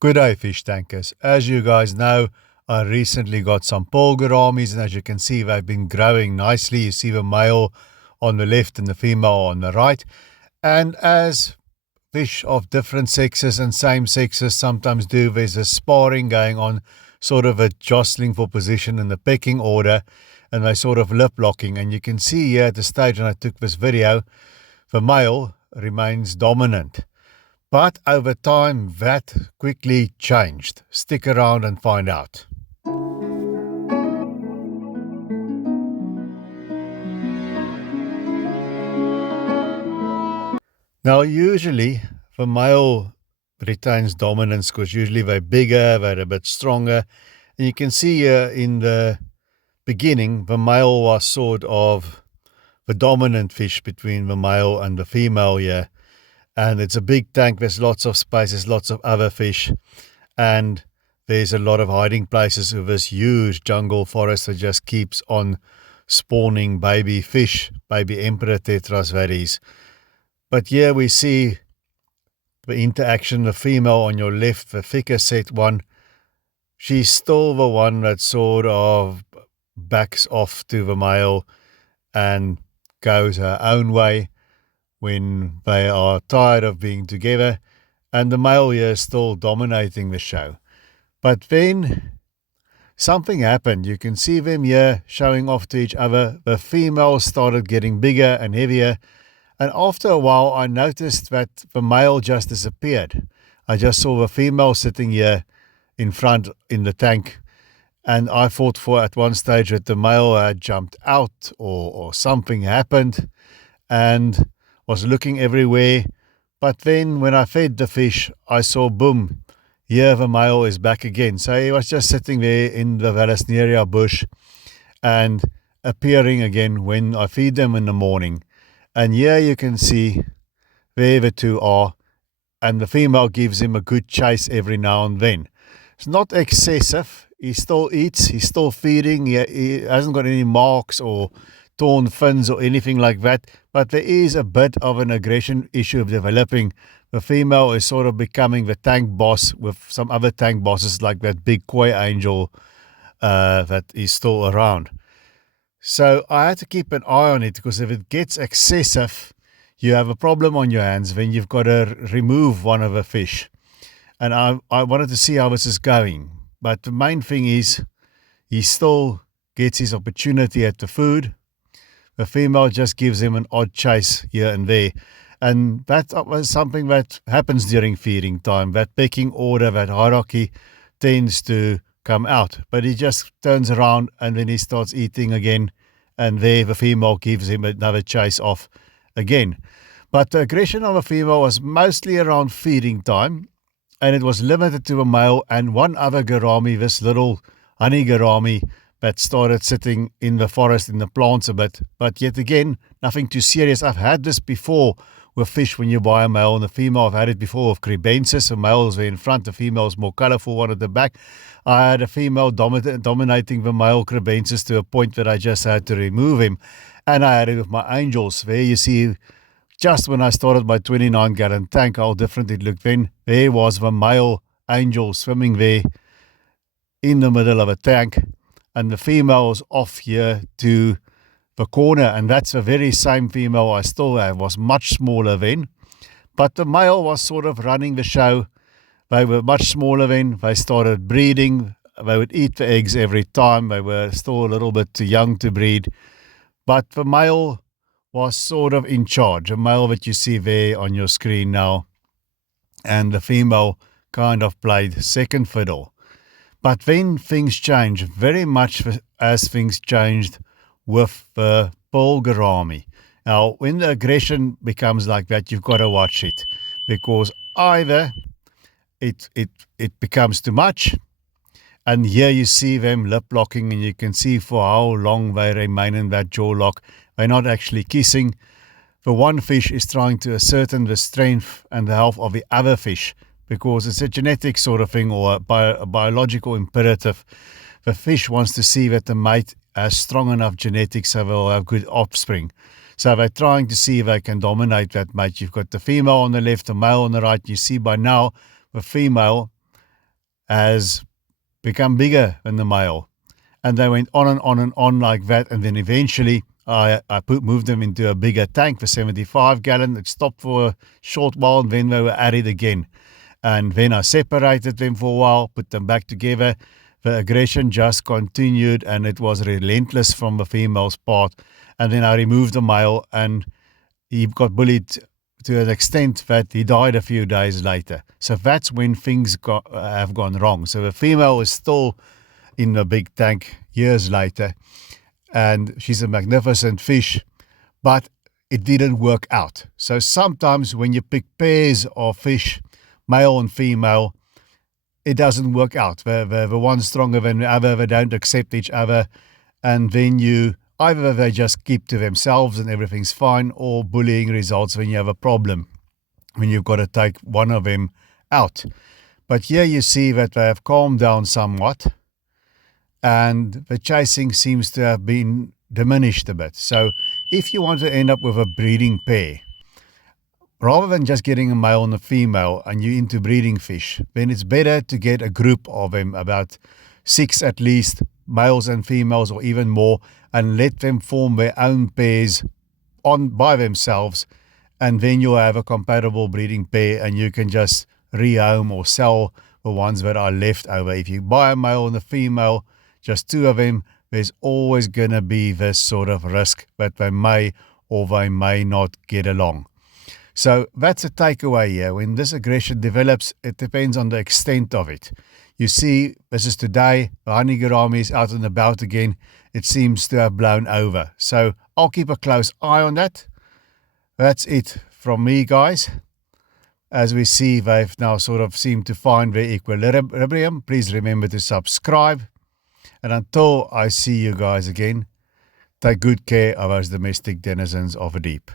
Good day, fish tankers. As you guys know, I recently got some pearl gouramis, and as you can see, they've been growing nicely. You see the male on the left and the female on the right. And as fish of different sexes and same sexes sometimes do, there's a sparring going on, sort of a jostling for position in the pecking order, and they sort of lip locking. And you can see here at the stage when I took this video, the male remains dominant. But over time, that quickly changed. Stick around and find out. Now, usually, the male retains dominance because usually they're bigger, they're a bit stronger. And you can see here in the beginning, the male was sort of the dominant fish between the male and the female here. And it's a big tank, there's lots of space, there's lots of other fish, and there's a lot of hiding places with this huge jungle forest that just keeps on spawning baby fish, baby emperor tetras that is. But here we see the interaction, the female on your left, the thicker set one, she's still the one that sort of backs off to the male and goes her own way when they are tired of being together, and the male here is still dominating the show. But then something happened. You can see them here showing off to each other. The female started getting bigger and heavier, and after a while I noticed that the male just disappeared. I just saw the female sitting here in front in the tank, and I thought for at one stage that the male had jumped out or something happened, and was looking everywhere. But then when I fed the fish, I saw, boom, here the male is back again. So he was just sitting there in the Vallisneria bush and appearing again when I feed them in the morning. And here you can see where the two are, and the female gives him a good chase every now and then. It's not excessive. He still eats, he's still feeding, he hasn't got any marks or torn fins or anything like that, but there is a bit of an aggression issue developing. The female is sort of becoming the tank boss with some other tank bosses like that big koi angel that is still around. So I had to keep an eye on it, because if it gets excessive, you have a problem on your hands when you've got to remove one of the fish. And I wanted to see how this is going. But the main thing is he still gets his opportunity at the food. The female just gives him an odd chase here and there. And that was something that happens during feeding time. That pecking order, that hierarchy tends to come out. But he just turns around and then he starts eating again. And there the female gives him another chase off again. But the aggression of a female was mostly around feeding time. And it was limited to a male and one other gourami, this little honey gourami, that started sitting in the forest, in the plants a bit. But yet again, nothing too serious. I've had this before with fish when you buy a male and a female. I've had it before with crebensis. The male is in front, the female is more colorful one at the back. I had a female dominating the male crebensis to a point that I just had to remove him. And I had it with my angels. There you see, just when I started my 29-gallon tank, how different it looked then. There was the male angel swimming there in the middle of a tank. And the female was off here to the corner, and that's the very same female I still have, was much smaller then. But the male was sort of running the show. They were much smaller then. They started breeding. They would eat the eggs every time. They were still a little bit too young to breed. But the male was sort of in charge, a male that you see there on your screen now. And the female kind of played second fiddle. But then things changed, very much as things changed with the pearl gourami. Now, when the aggression becomes like that, you've got to watch it, because either it becomes too much, and here you see them lip locking, and you can see for how long they remain in that jaw lock. They're not actually kissing. The one fish is trying to ascertain the strength and the health of the other fish, because it's a genetic sort of thing, or a biological imperative. The fish wants to see that the mate has strong enough genetics so they'll have good offspring. So they're trying to see if they can dominate that mate. You've got the female on the left, the male on the right. You see by now the female has become bigger than the male. And they went on and on and on like that. And then eventually I moved them into a bigger tank for 75 gallon. It stopped for a short while and then they were added again. And then I separated them for a while, put them back together. The aggression just continued and it was relentless from the female's part. And then I removed the male and he got bullied to an extent that he died a few days later. So that's when things have gone wrong. So the female is still in the big tank years later, and she's a magnificent fish, but it didn't work out. So sometimes when you pick pairs of fish, male and female, it doesn't work out. The one's stronger than the other, they don't accept each other, and then either they just keep to themselves and everything's fine, or bullying results when you have a problem, when you've got to take one of them out. But here you see that they have calmed down somewhat, and the chasing seems to have been diminished a bit. So if you want to end up with a breeding pair, rather than just getting a male and a female and you're into breeding fish, then it's better to get a group of them, about 6 at least, males and females or even more, and let them form their own pairs by themselves, and then you'll have a compatible breeding pair and you can just rehome or sell the ones that are left over. If you buy a male and a female, just 2 of them, there's always going to be this sort of risk that they may or they may not get along. So that's a takeaway here. When this aggression develops, it depends on the extent of it. You see, this is today, the honey gourami is out and about again. It seems to have blown over. So I'll keep a close eye on that. That's it from me, guys. As we see, they've now sort of seemed to find their equilibrium. Please remember to subscribe. And until I see you guys again, take good care of those domestic denizens of the deep.